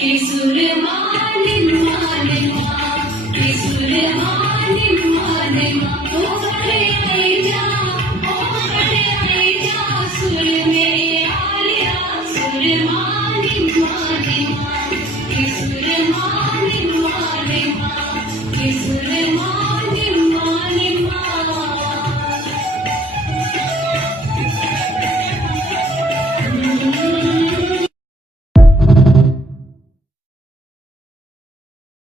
किसुर माने माने माँ किसुर माने माने माँ ओ बड़े आई जा सुर में आलिया सुर माने माँ किसुर माने माँ किसुर